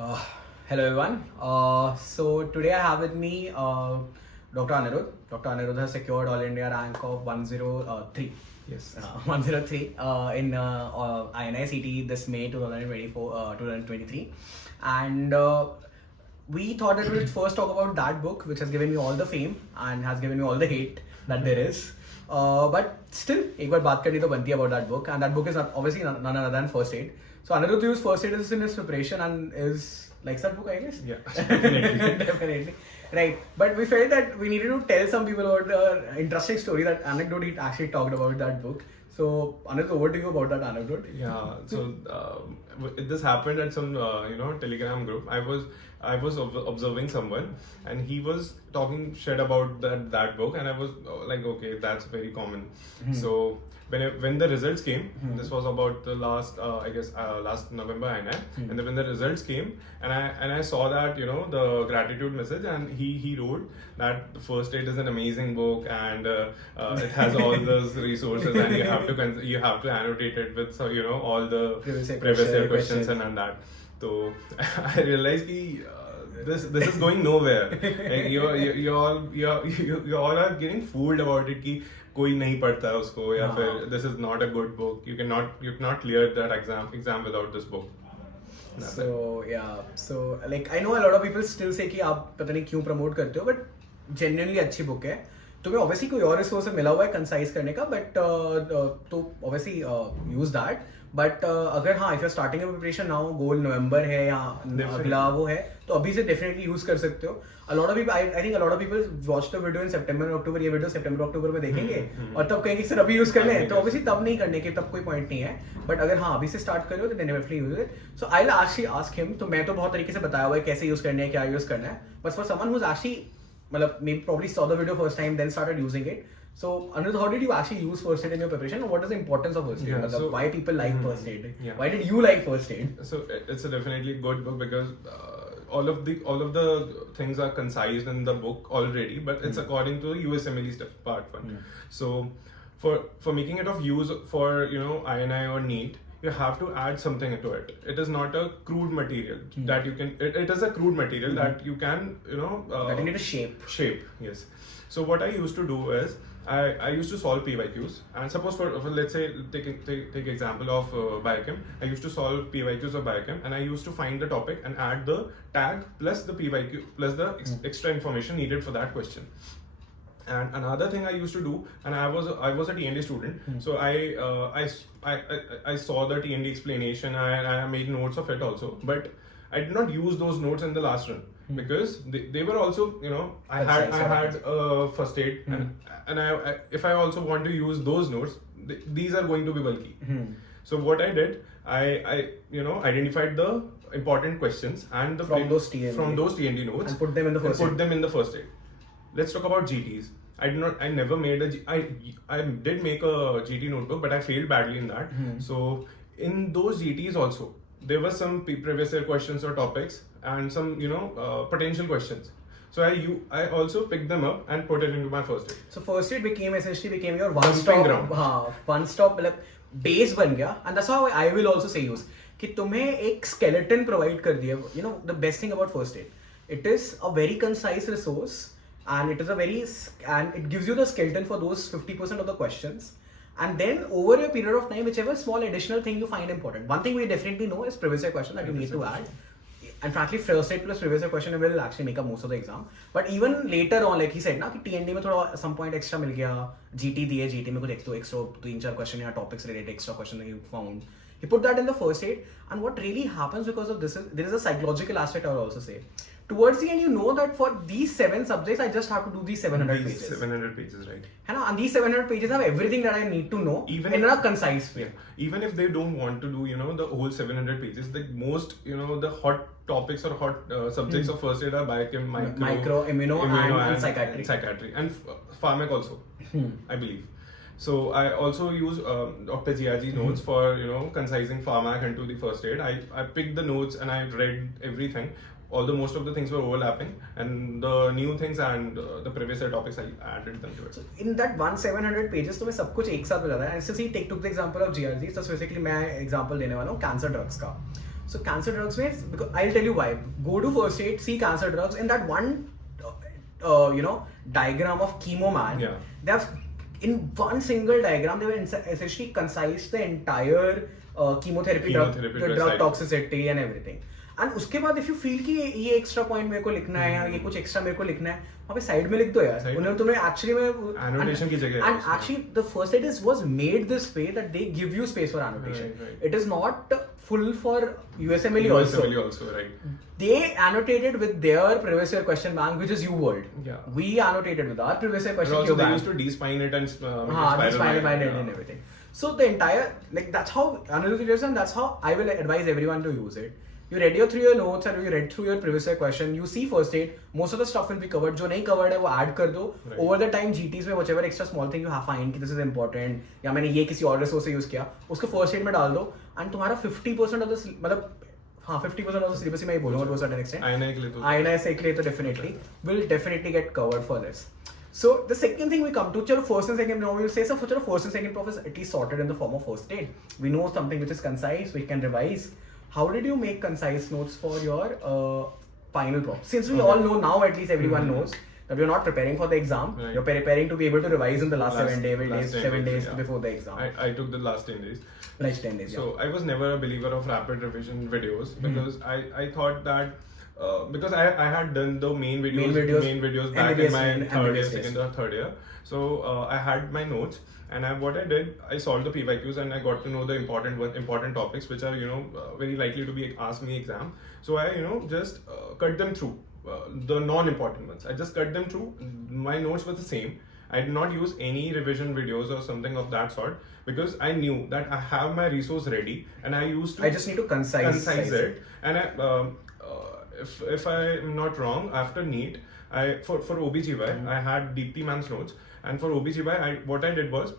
Uh, Hello everyone. So today I have with me Dr. Anirudh. Dr. Anirudh has secured All India rank of 103. Yes. 103 in INI CT this May 2023. And we thought that we would first talk about that book, which has given me all the fame and has given me all the hate that there is. But still, एक बार बात करनी तो बनती है about that book, and that book is obviously none other than First Aid. So Anirudh used First Aid in his preparation and is likes that book, I guess. Yeah, definitely. Definitely. Right. But we felt that we needed to tell some people about the interesting story, that anecdote he actually talked about that book. So Anirudh, over to you about that anecdote. Yeah. So this happened at some Telegram group. I was observing someone, and he was talking shit about that book, and I was like, okay, that's very common. So when the results came, this was about the last last November, and then when the results came, and I saw that the gratitude message, and he wrote that the First Aid is an amazing book, and it has all those resources, and you have to annotate it with all the previous year questions and that. So I realized this is going nowhere. Like you all are getting fooled about it कि कोई नहीं पढ़ता है उसको या फिर this is not a good book. You cannot clear that exam without this book. So like I know a lot of people still say कि आप पता नहीं क्यों promote करते हो, but genuinely अच्छी book है. तुम्हें obviously कोई और resource से मिला हुआ है concise करने का, but तो obviously use that. But अगर हाँ if you're starting a preparation now, goal November है या अगला वो है, तो अभी से definitely use कर सकते हो. A lot of people, I think a lot of people watch the video in September and October. ये video September October में देखेंगे और तब कहेंगे सर अभी use कर लें, तो obviously तब नहीं करने के, तब कोई point नहीं है. But अगर हाँ अभी से start कर रहे हो तो then definitely use it. So I'll actually ask him. तो मैं तो बहुत तरीके से बताया हुआ है कैसे use करना है, क्या use करना है. But for someone who's actually maybe probably saw the video first time, then started using it. So Anirudh, how did you actually use First Aid in your preparation? What is the importance of First Aid? Yeah, so, why people like First Aid? Yeah. Why did you like First Aid? So it's a definitely good book because all of the things are concise in the book already, but it's according to USMLE step part 1. So for making it of use for INI or NEET, you have to add something to it. It is not a crude material that you can. It is a crude material that you can that you need to shape. Shape, yes. So what I used to do is I used to solve PYQs, and suppose for let's say take example of biochem. I used to solve PYQs of biochem, and I used to find the topic and add the tag plus the PYQ plus the extra information needed for that question. And another thing I used to do, and I was a TND student, so I saw the TND explanation, and I made notes of it also, but I did not use those notes in the last run because they were also I had First Aid, and I if I also want to use those notes, these are going to be bulky. So what I did, I identified the important questions and from those TND notes and put them in the First Aid. Let's talk about GTs. I never made I did make a GT notebook, but I failed badly in that. So in those GTs also, there were some previous year questions or topics and some potential questions. So I also picked them up and put it into my First Aid. So First Aid essentially became your one stop base बन गया, and that's how I will also say use कि तुम्हें एक skeleton provide कर दिया. The best thing about First Aid, it is a very concise resource, and it gives you the skeleton for those 50% of the questions. And then over a period of time, whichever small additional thing you find important. One thing we definitely know is previous year question that you need to add. And frankly, First Aid plus previous year question will actually make up most of the exam. But even later on, like he said, कि TND में थोड़ा some point extra मिल गया, GT दिए, GT में कुछ extra 3-4 question या topics related extra question that you found. He put that in the First Aid, and what really happens because of this is there is a psychological aspect, I would also say. Towards the end, that for these 7 subjects, I just have to do these 700 pages. 700 pages, right? And these 700 pages have everything that I need to know in a concise way. Even if they don't want to do, the whole 700 pages, the most, the hot topics or hot subjects of First Aid are biochem, micro, immuno and psychiatry. And pharmac also, I believe. So I also use Dr. GRG notes for, concising pharmac into the First Aid. I picked the notes and I read everything. Although most of the things were overlapping, and the new things and the previous year topics, I added them to it. So in that 700 pages, तो मैं सब कुछ एक साथ मिला था. And since he took the example of GRG, so specifically मैं example देने वाला हूँ cancer drugs का. So cancer drugs में, because I'll tell you why. Go to first aid, see cancer drugs. In that one, diagram of chemo man, they have in one single diagram they were essentially concise the entire chemotherapy drug toxicity and everything. And उसके बाद if you feel कि ये extra point मेरे को लिखना है या ये कुछ extra मेरे को लिखना है, वहाँ पे side में लिख दो यार. उन्होंने तुम्हें actually में annotation की जगह. And actually the first aid was made this way that they give you space for annotation. Right. It is not full for USMLE also. Right. They annotated with their previous year question bank, which is UWorld. Yeah. We annotated with our previous year question also bank. They used to de-spine it and de-spine it and everything. So the entire, like, that's how analysis is, and that's how I will advise everyone to use it. You read through your notes and you read through your previous year question, you see first aid, most of the stuff will be covered. जो नहीं covered है वो add कर दो. Right. Over the time GTs में whatever extra small thing you have find कि this is important या मैंने ये किसी और resource से use किया, उसको first aid में डाल दो and तुम्हारा 50% of the मतलब 50% of the syllabus मैं ये बोलूँगा to a certain extent. INI से के लिए तो definitely will definitely get covered for this. So the second thing we come to, chalo first and second, now we will say so. Chalo first and second prof is at least sorted in the form of first aid. We know something which is concise, we can revise. How did you make concise notes for your final prof? Since we all know now, at least everyone knows that you're not preparing for the exam. Right. You're preparing to be able to revise in the last 7 days before the exam. I took the last 10 days. Last 10 days. So I was never a believer of rapid revision videos because I thought that. Because I had done the main videos back in my second or third year. So I had my notes, and what I did, I solved the PYQs and I got to know the important topics which are very likely to be asked in the exam. So I just cut them through the non-important ones. I just cut them through. My notes were the same. I did not use any revision videos or something of that sort because I knew that I have my resource ready and I just need to concise it. And if I am not wrong, after NEET, for OBGY, I had Deepti man's notes, and for OBGY, what I did was,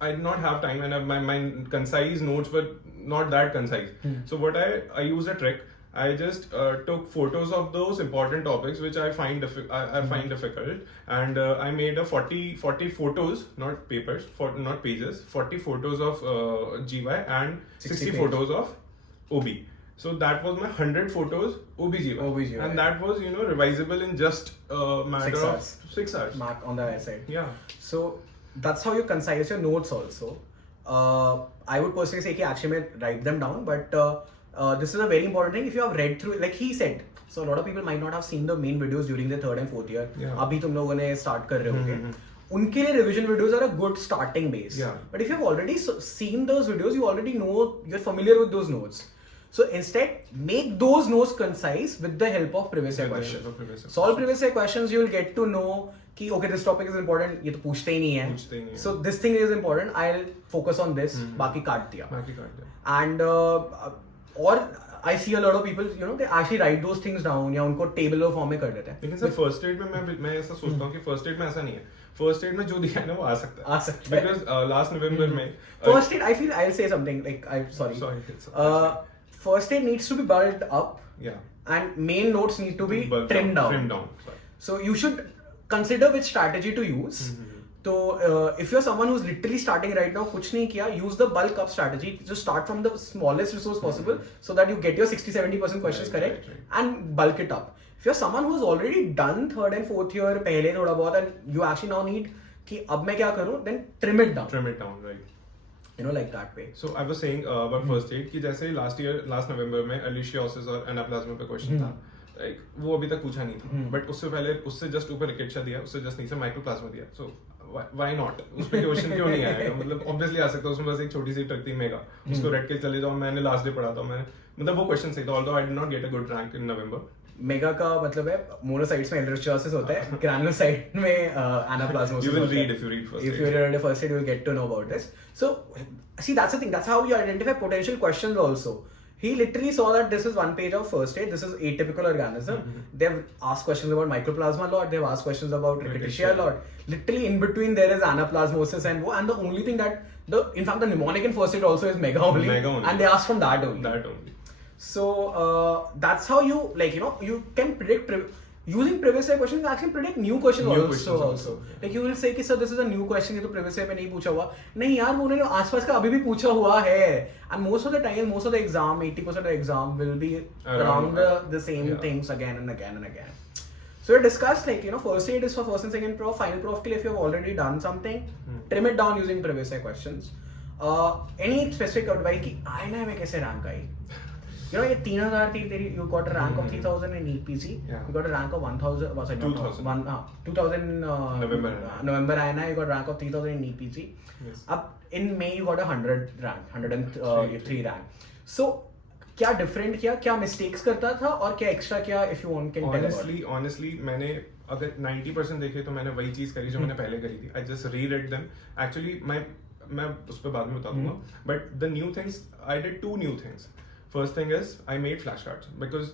I did not have time, and my concise notes were not that concise. So what I used a trick. I just took photos of those important topics which I find difficult, and I made a 40 photos, not papers, not pages, 40 photos of GY and 60 photos of OB. So that was my 100 photos OBGY. And that was revisable in just a matter of 6 hours. Mark on the other side. Yeah. So that's how you concise your notes also. I would personally say that actually write them down, but this is a very important thing. If you have read through, like he said, so a lot of people might not have seen the main videos during the 3rd and 4th year. Abhi tum logon ne start kar rahe hoge. Unke liye revision videos are a good starting base. But if you have already seen those videos, you already know, you're familiar with those notes. So instead, make those notes concise with the help of previous year questions. Solve previous year questions, you will get to know कि okay, this topic is important, ये तो पूछते ही नहीं है. So this thing is important, I'll focus on this, बाकी काट दिया. And or I see a lot of people, they actually write those things down या उनको table or form में कर देते हैं. लेकिन सर first aid में मैं ऐसा सोचता हूँ कि first aid में ऐसा नहीं है. First aid में जो दिया है ना वो आ सकता है. Because last November में first aid, I feel I'll say something like sorry. First aid needs to be bulked up, and main notes need to be trimmed down. So you should consider which strategy to use. So if you're someone who's literally starting right now, kuch nahi kiya, use the bulk up strategy. Just start from the smallest resource possible so that you get your 60-70% questions correct and bulk it up. If you're someone who's already done 3rd and 4th year pehle thoda bahut and you actually now need ki ab main kya karu, then trim it down, right? Like that way. So I was saying about first aid कि जैसे last November में ehrlichiosis और anaplasma पे question था, like वो अभी तक पूछा नहीं था, but उससे पहले उससे just ऊपर rickettsia दिया, उससे just नीचे mycoplasma दिया. So why not? उस पे क्वेश्चन क्यों नहीं आएगा? मतलब obviously आ सकता है, उसमें बस एक छोटी सी ट्रिक थी मेगा, उसको रट के चले जाओ. मैंने लास्ट डे पढ़ा था, मतलब वो क्वेश्चन सही था, although I did not get a good rank in November. Mega का मतलब है मोनोसाइट्स में एलर्जियोसिस होता है, ग्रैनुलोसाइट में anaplasmosis. You will read if you read first aid. If you read first aid, you will get to know about this. So see, that's the thing. That's how you identify potential questions also. He literally saw that this is one page of first aid. This is atypical organism. They've asked questions about mycoplasma a lot. They've asked questions about rickettsia a lot. Literally in between there is anaplasmosis and the only thing that in fact the mnemonic in first aid also is mega only. And they asked from that only. So that's how you you can predict. using previous year questions actually predict new questions New also. questions also. Like you will say कि sir this is a new question, ये तो previous year में नहीं पूछा हुआ. नहीं यार, वो उन्होंने आसपास का अभी भी पूछा हुआ है. And most of the time, most of the exam, 80% of the exam will be around the same things again and again and again. So we discussed like, you know, first aid is for first and second prof, final prof के लिए if you have already done something, trim it down using previous year questions. Any specific advice कि INI में कैसे rank I? You know, ये 3000 थी तेरी, you got a rank of 3000 in EPC, you got a rank of 1000, was it 2000 November INI, you got rank of 3000 in EPC. Yes. Up in May you got a 100 rank, 103 rank. So क्या different किया, क्या mistakes करता था और क्या extra किया, if you want can tell about. Honestly मैंने अगर 90% देखे तो मैंने वही चीज करी जो मैंने पहले करी थी. I just reread them. Actually मैं उस पर बाद में बता दूंगा. But the new things, I did 2 new things. First thing is I made flashcards because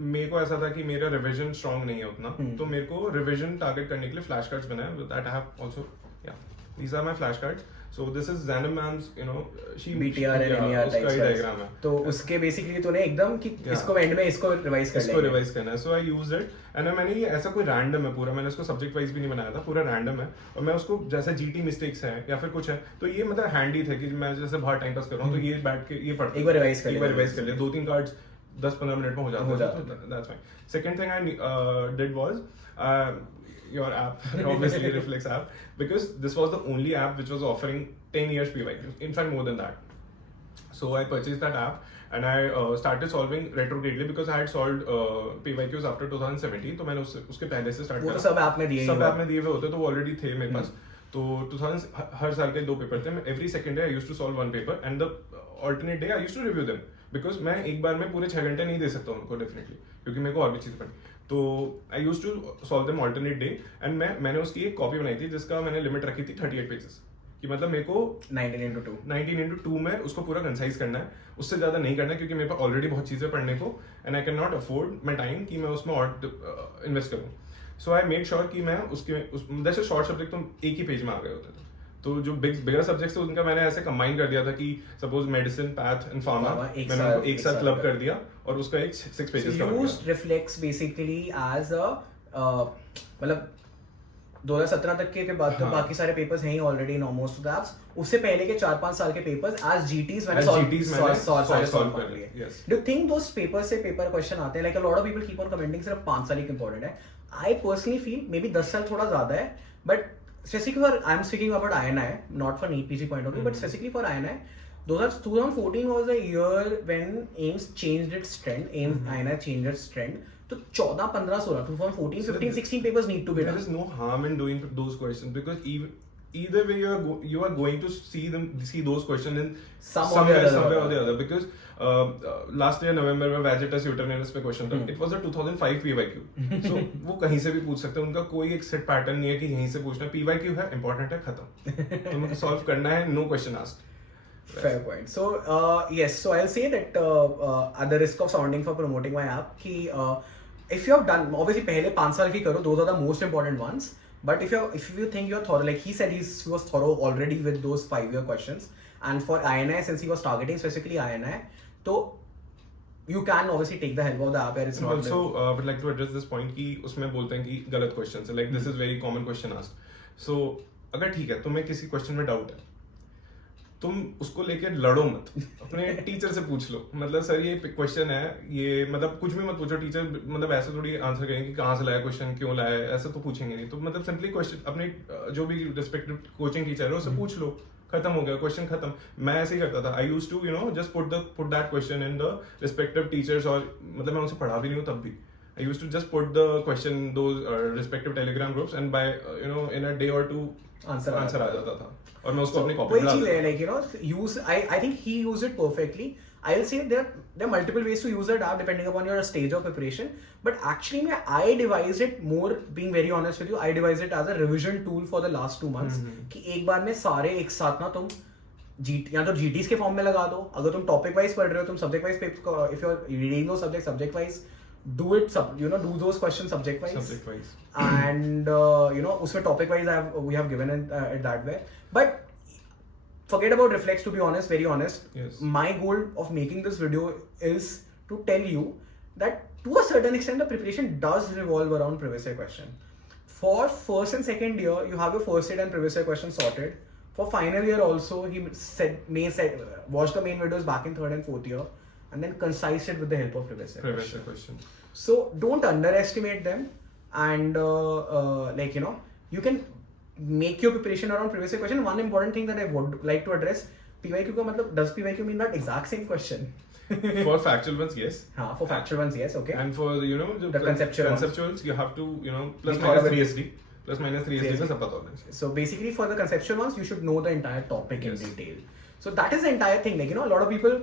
मेरे को ऐसा था कि मेरा revision strong नहीं है उतना, तो मेरे को revision target करने के लिए flashcards बनाए. That I have also, these are my flashcards. So this is Zanam ma'am's, you know, she BTR and NER उसका ही diagram है. तो उसके basically तूने एकदम कि इसको end में इसको revise कर इसको revise करना है. So I used it and मैंने ये ऐसा कोई random है पूरा, मैंने इसको subject wise भी नहीं बनाया था, पूरा random है और मैं उसको जैसे GT mistakes है या फिर कुछ है तो ये मतलब handy थे कि मैं जैसे बाहर time pass कर रहा हूँ तो ये बैठ के ये पढ़ एक बार revise कर लिया 2-3 cards 10-15 मिनट में हो जाता है. That's fine. Second thing I did was your app, obviously Reflex app, because this was the only app which was offering 10 years PYQs, in fact more than that. So I purchased that app and I started solving retrogradely because I had solved PYQs after 2017. तो मैंने उसके पहले से start करा. सब app में दिए हुए होते तो वो already थे मेरे पास. तो 2000 हर साल के 2 पेपर थे. Every second day I used to solve 1 paper and the alternate day I used to review them because मैं एक बार में पूरे 6 घंटे नहीं दे सकता उनको definitely क्योंकि मेरे को और भी चीज़ें पढ़नी. तो I used to solve them alternate day and मैंने उसकी एक कॉपी बनाई थी जिसका मैंने लिमिट रखी थी 38 पेजेस कि मतलब मेरे को 19x2 में उसको पूरा कंसाइज करना है, उससे ज़्यादा नहीं करना है क्योंकि मेरे पास ऑलरेडी बहुत चीज़ें पढ़ने को and I can not afford my time कि मैं उसमें और इन्वेस्ट करूँ. सो आई मेड श्योर कि मैं जैसे शॉर्ट सब्जेक्ट तो एक ही पेज में आ गए होते थे, तो जो बिगर सब्जेक्ट्स थे उनका मैंने ऐसे कंबाइन कर दिया था कि suppose medicine, path and pharma मैंने एक साथ क्लब कर दिया और उसका एक 6 पेजेस का used reflex basically as a मतलब 2017 तक के बाद तो बाकी सारे पेपर्स हैं ही already in almost the apps. उससे पहले के 4-5 साल के पेपर्स एज जीटीज मैंने सॉल्व कर लिए. डू थिंक दोस पेपर्स से पेपर क्वेश्चन आते हैं like a lot of people keep on commenting सिर्फ 5 साल ही इंपॉर्टेंट है. I personally feel may be 10 साल थोड़ा ज्यादा है but specifically for I'm speaking about INI, not for NEET PG point of view, but specifically for INI, 2014 was the year when AIMS changed its trend. AIMS INI changed its trend. So 14, 15, 16, 2014, 15, 16 papers need to be done. There is no harm in doing those questions because either way you are going to see those questions in somewhere or the other because last year November में वेजिटस यूटरनस पे question था. It was a 2005 PYQ. सो वो कहीं से भी पूछ सकते हैं, उनका कोई एक सेट पैटर्न नहीं है कि यहीं से पूछना. PYQ है, इंपॉर्टेंट है, खत्म. तुमको सॉल्व करना है, no question asked. Fair point. So yes, so I'll say that at the risk of sounding for promoting my app कि if you have done obviously पहले 5 साल की करो, those are the most important ones. But if you think you're thorough, like he said he was thorough already with those 5-year questions, and for INI since he was targeting specifically INI, so you can obviously take the help of the app where it's not. Also, I would like to address this point कि उसमें बोलते हैं कि गलत questions है, like this is very common question asked. So अगर ठीक है तुम्हें किसी question में doubt है, तुम उसको लेके लड़ो मत, अपने टीचर से पूछ लो. मतलब सर ये क्वेश्चन है, ये मतलब कुछ भी मत पूछो. टीचर मतलब ऐसे थोड़ी आंसर करेंगे कि कहाँ से लाया क्वेश्चन, क्यों लाया, ऐसा तो पूछेंगे नहीं. तो मतलब सिंपली क्वेश्चन अपने जो भी रिस्पेक्टिव कोचिंग टीचर है उससे पूछ लो, खत्म हो गया, क्वेश्चन खत्म. मैं ऐसे ही करता था. I used to just put that question in the respective teachers, और मतलब मैं उनसे पढ़ा भी नहीं हूँ तब भी. I used to just put the question those respective Telegram groups and by in a day or two answer आ जाता था और मैं उसको अपनी कॉपी में डाल. Like use I think he used it perfectly. I'll say there are multiple ways to use that app depending upon your stage of preparation, but actually I devised it more, being very honest with you, I devised it as a revision tool for the last 2 months कि एक बार में सारे एक साथ ना तुम या तो GTs के फॉर्म में लगा दो. अगर तुम टॉपिक वाइज पढ़ रहे हो, तुम subject wise if you're reading those subject wise, do it do those questions subject wise and usme topic wise we have given it that way. But forget about Reflex, to be honest, very honest. Yes. My goal of making this video is to tell you that to a certain extent the preparation does revolve around previous year question. For first and second year, you have your first aid and previous year question sorted. For final year also, he watch the main videos back in third and fourth year, and then concise it with the help of previous year question. So don't underestimate them, and you can make your preparation around previous year question. One important thing that I would like to address, PYQ ka matlab, does PYQ mean that exact same question? For factual ones, yes. For factual ones, yes, okay. And for the conceptuals, you have to plus minus 3 SD. Plus minus 3 SD का सब पता होना चाहिए. So basically, for the conceptual ones, you should know the entire topic in detail. So that is the entire thing. Like, a lot of people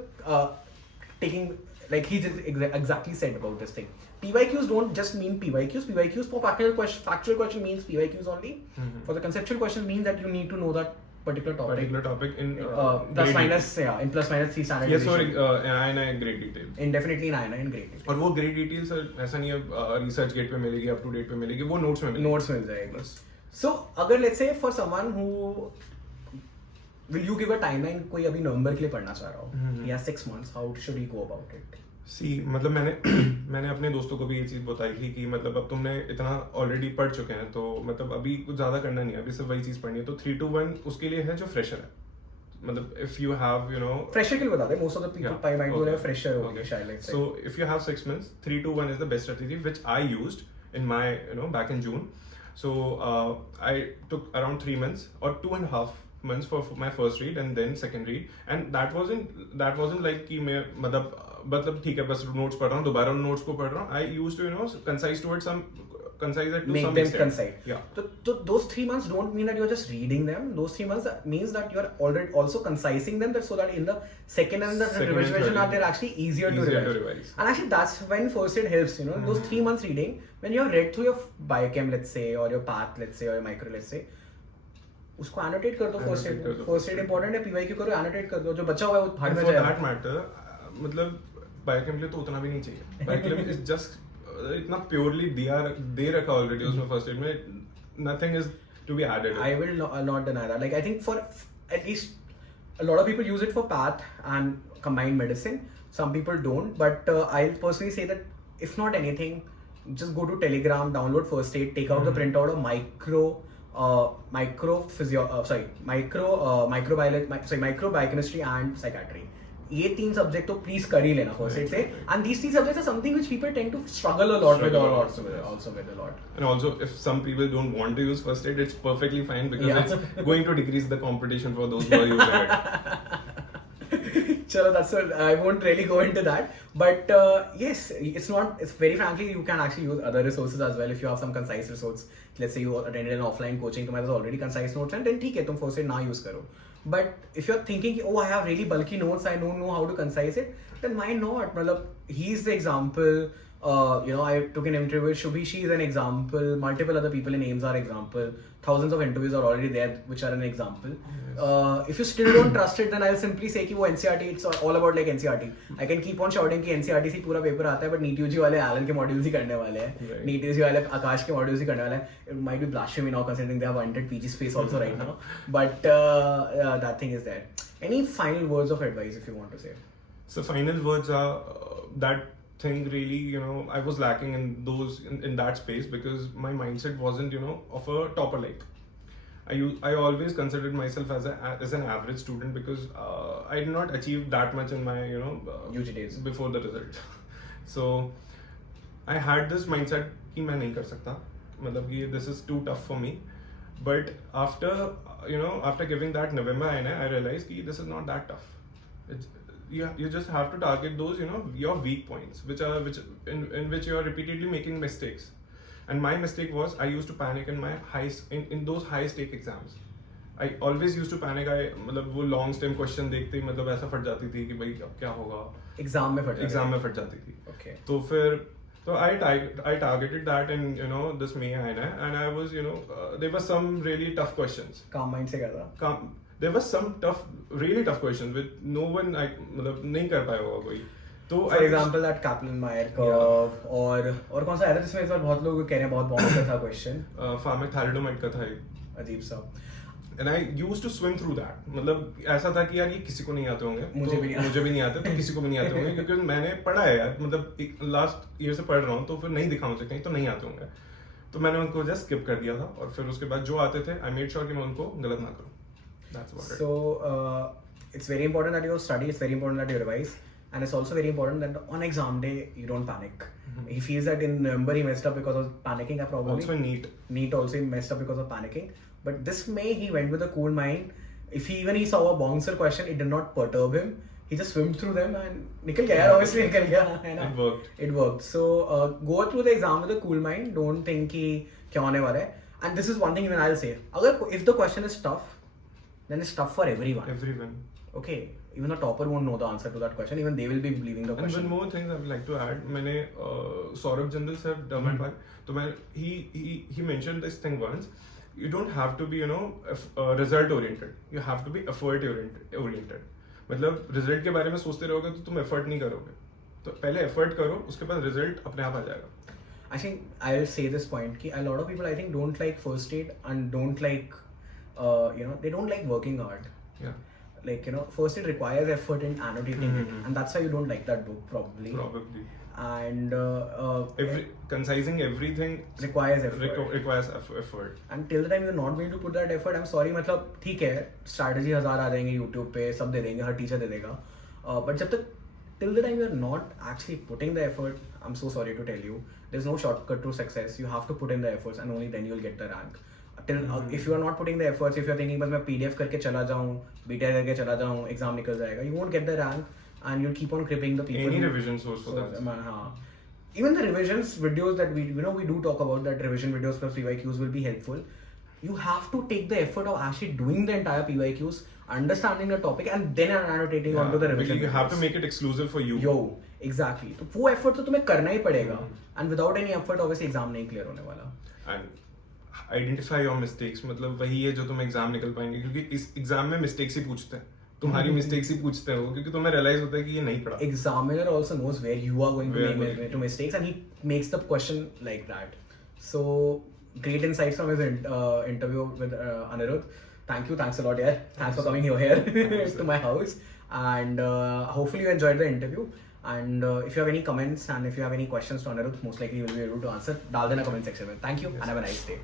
taking, like he just exactly said about this thing. PYQs don't just mean PYQs. PYQs for factual question means PYQs only. For the conceptual question means that you need to know that particular topic in plus minus 3 standard. Yes, or INI in great detail. Definitely in INI in great detail. और वो great details ऐसा नहीं है research gate पे मिलेगी, up to date पे मिलेगी, वो notes में मिलेगी. Notes मिल जाएगी. So अगर let's say for someone who will you give a timeline, कोई अभी नवंबर के लिए पढ़ना चाह रहा हो, he has 6 months, how should he go about it? मतलब मैंने अपने दोस्तों को भी ये चीज़ बताई थी कि मतलब अब तुमने इतना ऑलरेडी पढ़ चुके हैं, तो मतलब अभी कुछ ज़्यादा करना नहीं है, अभी सिर्फ वही चीज़ पढ़नी है. तो 3 to 1 उसके लिए है जो फ्रेशर है. मतलब if you have फ्रेशर के लिए बता दे, most of the people might go fresher होंगे शायद. So if you have 6 months, 3 to 1 is the best strategy which I used in my back in June. So I took around 3 months or 2.5 months for my first read and then second read, and that wasn't like कि मैं मतलब ठीक है बस notes पढ़ रहा हूँ, दोबारा notes को पढ़ रहा हूँ. I used to concise towards some concise to make some them extent. concise. Yeah. So those 3 months don't mean that you're just reading them. Those 3 months means that you're already also concising them, so that in the second and the revision they're actually easier to revise. And actually that's when first aid helps. Those 3 months reading, when you have read through your biochem, let's say, or your path, let's say, or your micro, let's say, उसको annotate कर दो. first aid important है, PYQ करो, annotate कर दो, जो बचा हुआ है वो भाग में जाएगा. For that matter, मतलब बायोकेम के लिए तो उतना भी नहीं चाहिए. बायोकेम इज जस्ट इतना प्योरली दे रखा ऑलरेडी उसमें फर्स्ट एड में, nothing is to be added. I will not deny that. Like I think for at least a lot of people use it for path and combined medicine. Some people don't, but I'll personally say that if not anything, just go to Telegram, download first aid, take out the printout of microbiochemistry and psychiatry. ये 3 subject तो please कर ही लेना first aid से. And these 3 subjects are something which people tend to struggle a lot with also with a lot. And also if some people don't want to use first aid, it's perfectly fine because it's going to decrease the competition for those who are using it. Chalo, I won't really go into that, but yes, it's very frankly, you can actually use other resources as well if you have some concise resource. Let's say you attended an offline coaching, तुम्हारे पास already concise notes हैं, then ठीक है, तुम first aid ना use करो. But if you're thinking, oh, I have really bulky notes, I don't know how to concise it, then why not? Matlab, he's the example. I took an interview with Shubhi, she is an example. Multiple other people in AIMS are example. Thousands of interviews are already there, which are an example. Yes. If you still don't trust it, then I'll simply say कि वो NCERT, it's all about like NCERT. I can keep on shouting कि NCERT से पूरा paper आता है, but NEET UG वाले Alan के modules ही करने वाले हैं. NEET UG वाले आकाश के modules ही करने वाले हैं. It might be blasphemy now considering they have 100 PG space also right now. But that thing is there. Any final words of advice if you want to say? So final words are that thing really, I was lacking in those in that space because my mindset wasn't, of a topper like. I always considered myself as an average student because I did not achieve that much in my UG days before the result. So I had this mindset कि मैं नहीं कर सकता, मतलब कि this is too tough for me. But after giving that November INI, I realized कि this is not that tough. You just have to target those your weak points in which you are repeatedly making mistakes. And my mistake was I used to panic in my in those high stake exams. I always used to panic. मतलब वो long stem question देखते ही मतलब ऐसा फट जाती थी कि भाई अब क्या होगा. एग्जाम में फट जाती थी. Okay. तो फिर I targeted that in this May INI, and I was there were some really tough questions. Calm mind से करता. There was some really tough questions which no one मतलब नहीं कर पाया होगा कोई. तो for example that Kaplan-Meier curve और कौन सा आया था जिसमें इस बार बहुत लोग कह रहे हैं बहुत बॉम्ब का था क्वेश्चन. फार्मेक थैलिडोमाइड का था एक अजीब सा. and I used to swim through that. मतलब ऐसा था कि यार ये किसी को नहीं आते होंगे, मुझे भी नहीं आते तो किसी को भी नहीं आते होंगे क्योंकि मैंने पढ़ा है यार, मतलब लास्ट ईयर से पढ़ रहा हूँ तो फिर नहीं दिखा मुझे कहीं तो नहीं आते होंगे, तो मैंने उनको जस्ट स्किप कर दिया था और फिर उसके बाद जो आते थे आई मेड श्योर कि मैं उनको गलत ना करूँ. That's about it. So it's very important that you study, it's very important that you revise, and it's also very important that on exam day you don't panic. He feels that in November he messed up because of panicking. I probably Also NEET also he messed up because of panicking. But this May he went with a cool mind. If he saw a bouncer question, it did not perturb him. He just swam through them and nikal gaya. Obviously nikal gaya. It worked. So go through the exam with a cool mind. Don't think कि क्या होने वाला है. And this is one thing even I'll say. If the question is tough, then it's tough for everyone. Okay. Even the topper won't know the answer to that question. Even they will be believing the question. And one more thing I would like to add. मैंने Saurabh Jindal sir done my तो मैं he mentioned this thing once. You don't have to be result oriented. You have to be effort oriented. मतलब result के बारे में सोचते रहोगे तो तुम एफर्ट नहीं करोगे. तो पहले एफर्ट करो, उसके बाद रिजल्ट अपने आप आ जाएगा. I think I'll say this point कि a lot of people I think don't like first aid and don't like they don't like working hard. Yeah. Like first aid requires effort in annotating it, and that's why you don't like that book probably. And concising everything requires effort. And till the time you're not going to put that effort, I'm sorry, मतलब ठीक है strategy 1000 आ जाएंगे YouTube पे, सब दे देंगे, हर teacher दे देगा, but जब तक till the time you're not actually putting the effort, I'm so sorry to tell you, there's no shortcut to success. You have to put in the efforts and only then you'll get the rank. If you are not putting the efforts, if you're thinking बस मैं PDF करके चला जाऊँ, BTEC करके चला जाऊँ, exam निकल जाएगा, you won't get the rank and you'll keep on cripping the people. Any revision source for that. हाँ. Even the revisions videos that we do talk about, that revision videos plus PYQs will be helpful. You have to take the effort of actually doing the entire PYQs, understanding the topic and then annotating onto the revision. You have to make it exclusive for you. Exactly. तो वो effort तो तुम्हें करना ही पड़ेगा. And without any effort, obviously exam नहीं clear होने वाला. And identify your mistakes. मतलब वही है जो तुम एग्जाम निकल पाएंगे, क्योंकि इस एग्जाम में मिस्टेक्स ही पूछते हैं. तुम्हारी मिस्टेक्स ही पूछते हो क्योंकि तुम्हें रियलाइज होता है कि ये नहीं पढ़ा. Examiner also knows where you are going to mistakes and he makes the question like that. So great insights from his interview with Anirudh. Thanks a lot, yeah. Thanks for coming here to my house, and hopefully you enjoyed the interview. And if you have any comments and if you have any questions to Anirudh, most likely you will be able to answer. डाल देना comment section में. Thank you and have a nice day.